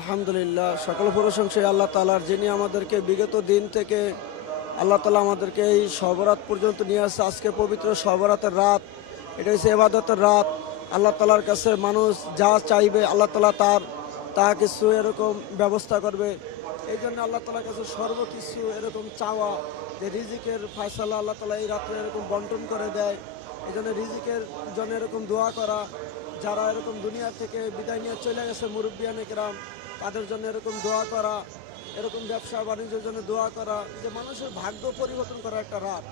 আলহামদুলিল্লাহ, সকল প্রশংসা আল্লাহ তাআলার, যিনি আমাদেরকে বিগত দিন থেকে আল্লাহ তাআলা আমাদেরকে এই শবরাত পর্যন্ত নিয়ে আসছে। আজকে পবিত্র শবরাতের রাত, এটা হচ্ছে ইবাদতের রাত। আল্লাহ তাআলার কাছে মানুষ যা চাইবে আল্লাহ তাআলা তা কিছু এরকম ব্যবস্থা করবে। এই জন্য আল্লাহ তাআলার কাছে সর্বকিছু এরকম চাওয়া, যে রিজিকের ফয়সালা আল্লাহ তাআলা এই রাত্রে এরকম বন্টন করে দেয়। এই জন্য রিজিকের জন্য এরকম দোয়া করা, যারা এরকম দুনিয়া থেকে বিদায় নিয়ে চলে গেছে মুরব্বিয়ানে কেরাম, তাদের জন্য এরকম দোয়া করা, এরকম ব্যবসা বাণিজ্যের জন্য দোয়া করা, যে মানুষের ভাগ্য পরিবর্তন করা একটা রাত।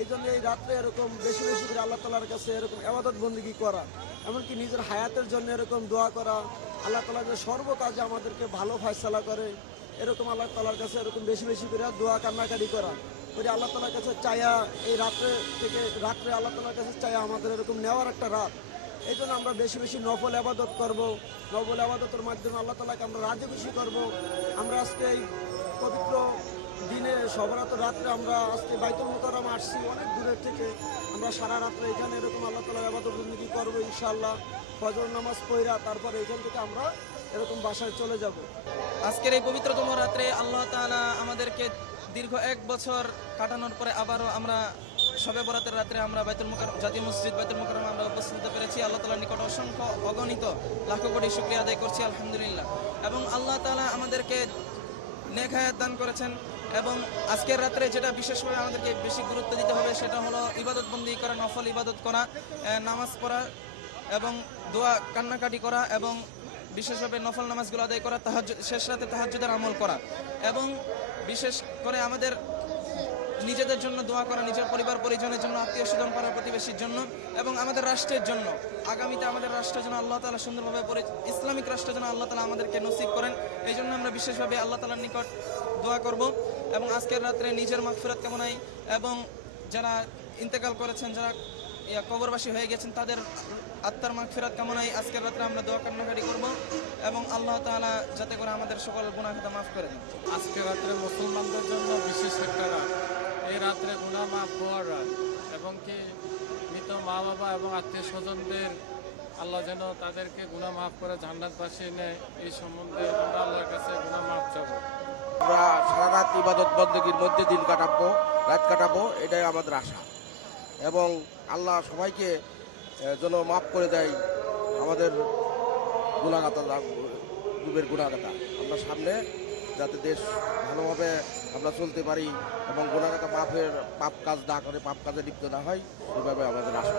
এই জন্য এই রাত্রে এরকম বেশি বেশি করে আল্লাহ তাআলার কাছে এরকম ইবাদত বন্দেগী করা, এমনকি নিজের হায়াতের জন্য এরকম দোয়া করা। আল্লাহ তাআলা যে সর্বকাজে আমাদেরকে ভালো ফয়সালা করে, এরকম আল্লাহ তাআলার কাছে এরকম বেশি বেশি করে দোয়া কান্নাকারি করা, করে আল্লাহ তাআলার কাছে চায়া, এই রাত্রে আল্লাহ তাআলার কাছে চায়া আমাদের এরকম নেওয়ার একটা রাত। এই জন্য আমরা বেশি বেশি নফল আবাদত করব। নফল আবাদতের মাধ্যমে আল্লাহ তাআলাকে আমরা রাজি খুশি করব। আমরা আজকে এই পবিত্র দিনে শবরাত রাত্রে আমরা আজকে বাইতুল মুকাররম আসছি অনেক দূরের থেকে। আমরা সারা রাত্রে এখানে এরকম আল্লাহ তাআলার ইবাদত বন্দেগী করবো ইনশাআল্লাহ। ফজর নামাজ পড়া তারপরে এখান থেকে আমরা এরকম বাসায় চলে যাব। আজকের এই পবিত্রতম রাত্রে আল্লাহ তাআলা আমাদেরকে দীর্ঘ 1 বছর কাটানোর পরে আবারও আমরা শবে বরাতের রাত্রে আমরা জাতীয় মসজিদ বাইতুল মুকাররমে আমরা উপস্থিত হতে পেরেছি। আল্লাহ তাআলার নিকট অসংখ্য অগণিত লাখো কোটি শুকরিয়া আদায় করছি আলহামদুলিল্লাহ। এবং আল্লাহ তাআলা আমাদেরকে নেক হায়াত দান করেছেন। এবং আজকের রাত্রে যেটা বিশেষভাবে আমাদেরকে বেশি গুরুত্ব দিতে হবে সেটা হলো ইবাদত বন্দেগী করা, নফল ইবাদত করা, নামাজ পড়া এবং দোয়া কান্নাকাটি করা, এবং বিশেষভাবে নফল নামাজগুলো আদায় করা, শেষ রাতে তাহাজ্জুদের আমল করা, এবং বিশেষ করে আমাদের নিজেদের জন্য দোয়া করা, নিজের পরিবার পরিজনের জন্য, আত্মীয় স্বজন পাড়া প্রতিবেশীর জন্য, এবং আমাদের রাষ্ট্রের জন্য। আগামীতে আমাদের রাষ্ট্রের জন্য আল্লাহ তাআলা সুন্দরভাবে ইসলামিক রাষ্ট্রের জন্য আল্লাহ তাআলা আমাদেরকে নসিব করেন। এই জন্য আমরা বিশেষভাবে আল্লাহ তাআলার নিকট দোয়া করব। এবং আজকের রাত্রে নিজের মাগফিরাত কামনাই, এবং যারা ইন্তেকাল করেছেন, যারা কবরবাসী হয়ে গেছেন, তাদের আত্মার মাগফিরাত কামনাই আজকের রাত্রে আমরা দোয়া কান্নাকাটি করব। এবং আল্লাহ তাআলা যাতে করে আমাদের সকল গুনাহ খাতা মাফ করে দেন। আজকে রাত্রে মুসলমানদের জন্য বিশেষ একটা রাত। এই রাত্রে গুনাহ মাফ হওয়ার রাত, এবং কি মৃত মা বাবা এবং আত্মীয় স্বজনদের আল্লাহ যেন তাদেরকে গুনাহ মাফ করে জান্নাতবাসী নেয়, এই সম্বন্ধে আমরা আল্লাহর কাছে গুনাহ মাফ চাবো। আমরা সারা রাত ইবাদত বন্দেগীর মধ্যে দিন কাটাবো, রাত কাটাবো, এটাই আমাদের আশা। এবং আল্লাহ সবাইকে যেন মাফ করে দেয় আমাদের গুনাহগাতা, পূর্বের গুনাহগাতা। আমরা সামনে যাতে দেশ ভালোভাবে আমরা চলতে পারি এবং গুনাহগাতা পাপ কাজ না করে, পাপ কাজে লিপ্ত না হয়, সেভাবে আমাদের আশা।